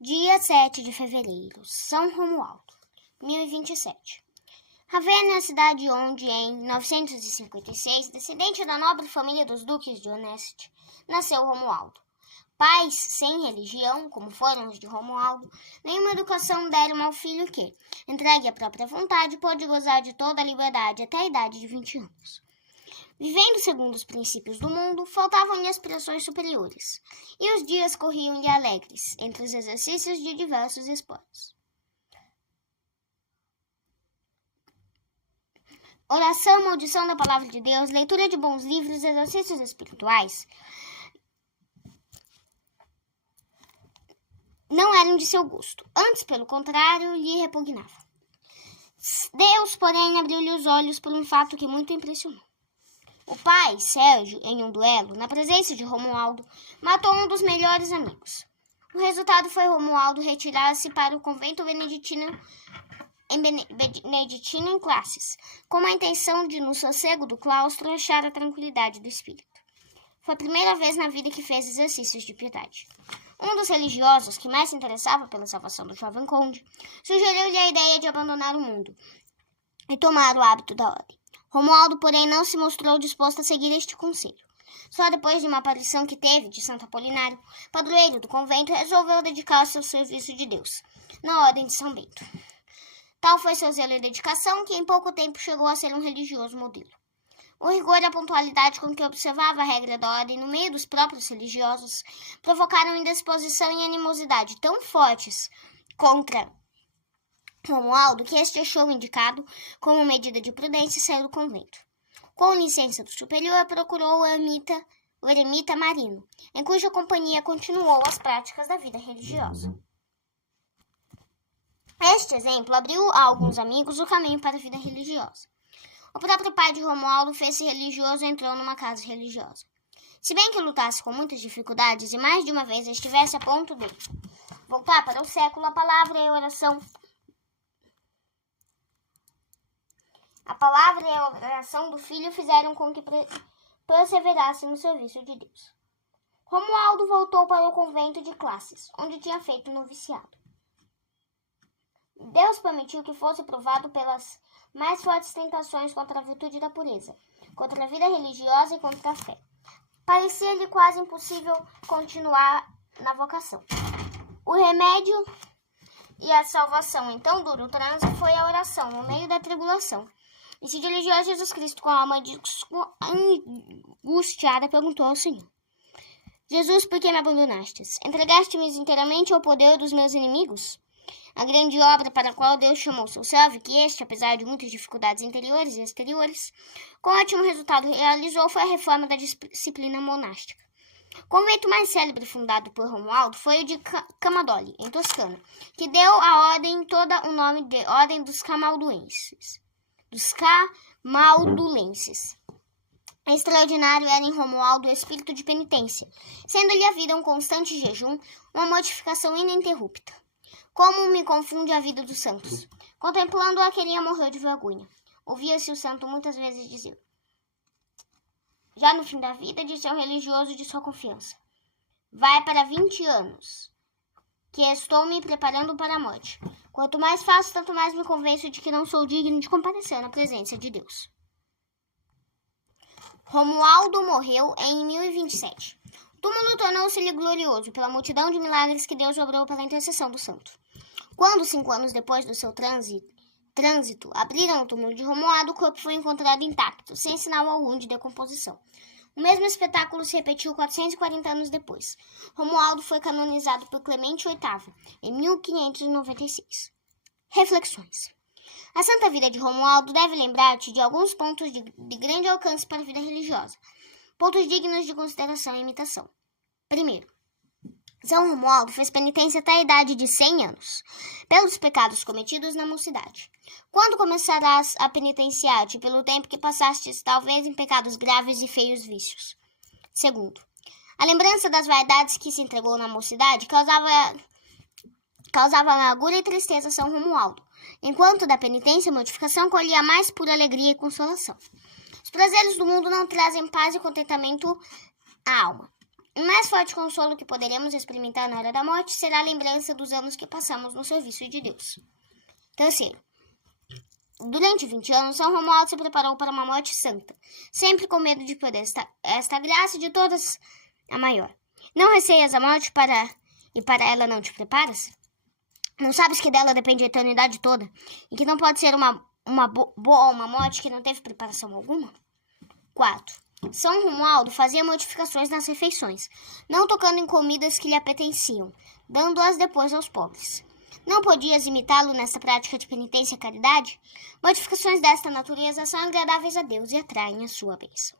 Dia 7 de fevereiro, São Romualdo, 1027. Ravenna, cidade onde, em 956, descendente da nobre família dos duques de Honest, nasceu Romualdo. Pais sem religião, como foram os de Romualdo, nenhuma educação deram ao filho que, entregue à própria vontade, pôde gozar de toda a liberdade até a idade de 20 anos. Vivendo segundo os princípios do mundo, faltavam-lhe aspirações superiores, e os dias corriam-lhe alegres, entre os exercícios de diversos esportes. Oração, maldição da palavra de Deus, leitura de bons livros, exercícios espirituais não eram de seu gosto, antes, pelo contrário, lhe repugnavam. Deus, porém, abriu-lhe os olhos por um fato que muito impressionou. O pai, Sérgio, em um duelo, na presença de Romualdo, matou um dos melhores amigos. O resultado foi Romualdo retirar-se para o convento beneditino em Classes, com a intenção de, no sossego do claustro, achar a tranquilidade do espírito. Foi a primeira vez na vida que fez exercícios de piedade. Um dos religiosos, que mais se interessava pela salvação do jovem conde, sugeriu-lhe a ideia de abandonar o mundo e tomar o hábito da ordem. Romualdo, porém, não se mostrou disposto a seguir este conselho. Só depois de uma aparição que teve de Santo Apolinário, padroeiro do convento, resolveu dedicar-se ao serviço de Deus, na ordem de São Bento. Tal foi seu zelo e dedicação que em pouco tempo chegou a ser um religioso modelo. O rigor e a pontualidade com que observava a regra da ordem no meio dos próprios religiosos provocaram indisposição e animosidade tão fortes contra Romualdo que este achou indicado, como medida de prudência, sair do convento. Com licença do superior, procurou o eremita Marino, em cuja companhia continuou as práticas da vida religiosa. Este exemplo abriu a alguns amigos o caminho para a vida religiosa. O próprio pai de Romualdo fez-se religioso e entrou numa casa religiosa. Se bem que lutasse com muitas dificuldades e mais de uma vez estivesse a ponto de voltar para o século, a palavra e a oração do filho fizeram com que perseverasse no serviço de Deus. Romualdo voltou para o convento de Classes, onde tinha feito noviciado. Deus permitiu que fosse provado pelas mais fortes tentações contra a virtude da pureza, contra a vida religiosa e contra a fé. Parecia-lhe quase impossível continuar na vocação. O remédio e a salvação em tão duro trânsito foi a oração no meio da tribulação. E se dirigiu a Jesus Cristo com a alma angustiada, perguntou ao Senhor: Jesus, por que me abandonastes? Entregaste-me inteiramente ao poder dos meus inimigos? A grande obra para a qual Deus chamou seu servo, que este, apesar de muitas dificuldades interiores e exteriores, com ótimo resultado realizou, foi a reforma da disciplina monástica. O convento mais célebre fundado por Romualdo foi o de Camaldoli, em Toscana, que deu à ordem toda o nome de Ordem dos Camaldulenses. Extraordinário era em Romualdo o espírito de penitência, sendo-lhe a vida um constante jejum, uma mortificação ininterrupta. Como me confunde a vida dos santos. Contemplando-a, queria morrer de vergonha. Ouvia-se o santo muitas vezes dizer, já no fim da vida, disse ao religioso de sua confiança: vai para 20 anos, que estou me preparando para a morte. Quanto mais faço, tanto mais me convenço de que não sou digno de comparecer na presença de Deus. Romualdo morreu em 1027. O túmulo tornou-se-lhe glorioso pela multidão de milagres que Deus obrou pela intercessão do santo. Quando, 5 anos depois do seu trânsito, abriram o túmulo de Romualdo, o corpo foi encontrado intacto, sem sinal algum de decomposição. O mesmo espetáculo se repetiu 440 anos depois. Romualdo foi canonizado por Clemente VIII, em 1596. Reflexões. A santa vida de Romualdo deve lembrar-te de alguns pontos de grande alcance para a vida religiosa, pontos dignos de consideração e imitação. Primeiro, São Romualdo fez penitência até a idade de 100 anos, pelos pecados cometidos na mocidade. Quando começarás a penitenciar-te pelo tempo que passastes, talvez em pecados graves e feios vícios? Segundo, a lembrança das vaidades que se entregou na mocidade causava amargura e tristeza a São Romualdo, enquanto da penitência e mortificação colhia mais pura alegria e consolação. Os prazeres do mundo não trazem paz e contentamento à alma. O mais forte consolo que poderemos experimentar na hora da morte será a lembrança dos anos que passamos no serviço de Deus. Terceiro, durante 20 anos, São Romualdo se preparou para uma morte santa, sempre com medo de perder esta graça de todas a maior. Não receias a morte e para ela não te preparas? Não sabes que dela depende a eternidade toda e que não pode ser uma morte que não teve preparação alguma? 4. São Romualdo fazia modificações nas refeições, não tocando em comidas que lhe pertenciam, dando-as depois aos pobres. Não podias imitá-lo nessa prática de penitência e caridade? Modificações desta natureza são agradáveis a Deus e atraem a sua bênção.